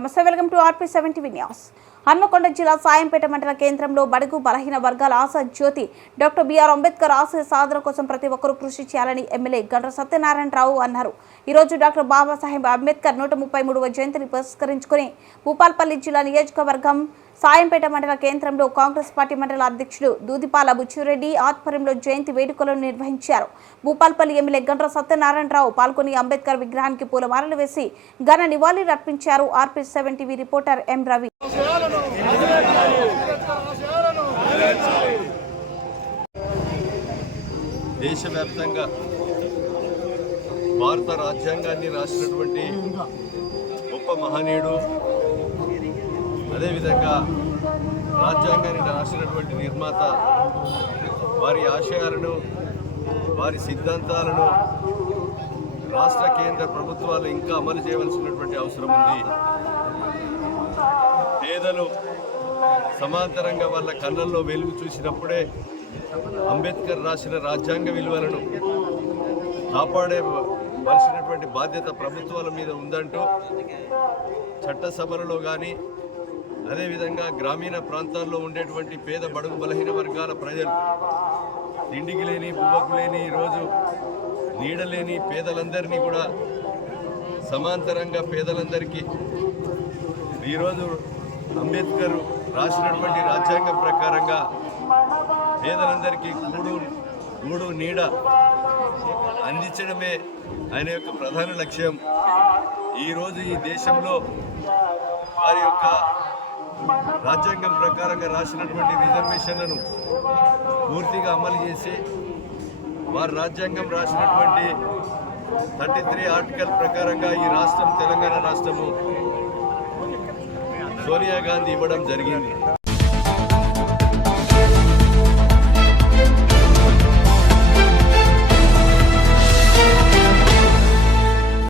నమస్తే, welcome to RP7 TV news. Hanamkonda జిల్లా సాయంపేట మండల కేంద్రంలో బడుగు బలహీన వర్గాల ఆశా జ్యోతి డాక్టర్ బిఆర్ అంబేద్కర్ ఆశయ సాధన కోసం ప్రతి ఒక్కరూ కృషి చేయాలని ఎమ్మెల్యే గండ్ర సత్యనారాయణరావు అన్నారు. ఈ రోజు డాక్టర్ బాబాసాహెబ్ అంబేద్కర్ 133వ జయంతిని పురస్కరించుకుని భూపాల్పల్లి జిల్లా నియోజకవర్గం సాయంపేట మండల కేంద్రంలో కాంగ్రెస్ పార్టీ మండల అధ్యక్షుడు దూదిపాల బుచ్చిరెడ్డి ఆధ్వర్యంలో జయంతి వేడుకలను నిర్వహించారు. భూపాల్పల్లి ఎమ్మెల్యే గండ్ర సత్యనారాయణరావు పాల్గొని అంబేద్కర్ విగ్రహానికి పూలమాలలు వేసి ఘన నివాళులు అర్పించారు. RP7 TV రిపోర్టర్ ఎం రవి. దేశవ్యాప్తంగా భారత రాజ్యాంగాన్ని రాసినటువంటి గొప్ప మహనీయుడు, అదేవిధంగా రాజ్యాంగాన్ని రాసినటువంటి నిర్మాత వారి ఆశయాలను, వారి సిద్ధాంతాలను రాష్ట్ర కేంద్ర ప్రభుత్వాలు ఇంకా అమలు చేయవలసినటువంటి అవసరం ఉంది. పేదలు సమాంతరంగా వాళ్ళ కళ్ళల్లో వెలుగు చూసినప్పుడే అంబేద్కర్ రాసిన రాజ్యాంగ విలువలను కాపాడవలసినటువంటి బాధ్యత ప్రభుత్వాల మీద ఉందంటూ చట్టసభలలో కానీ, అదేవిధంగా గ్రామీణ ప్రాంతాల్లో ఉండేటువంటి పేద బడుగు బలహీన వర్గాల ప్రజలు, తిండికి లేని బువ్వకు లేని, ఈరోజు నీడలేని పేదలందరినీ కూడా సమాంతరంగా పేదలందరికీ ఈరోజు అంబేద్కర్ రాసినటువంటి రాజ్యాంగం ప్రకారంగా పేదలందరికీ గూడు నీడ అందించడమే ఆయన యొక్క ప్రధాన లక్ష్యం. ఈరోజు ఈ దేశంలో వారి యొక్క రాజ్యాంగం ప్రకారంగా రాసినటువంటి రిజర్వేషన్లను పూర్తిగా అమలు చేసి వారి రాజ్యాంగం రాసినటువంటి 33 ఆర్టికల్ ప్రకారంగా ఈ రాష్ట్రం, తెలంగాణ రాష్ట్రము సోనియా గాంధీ ఇవ్వడం జరిగింది.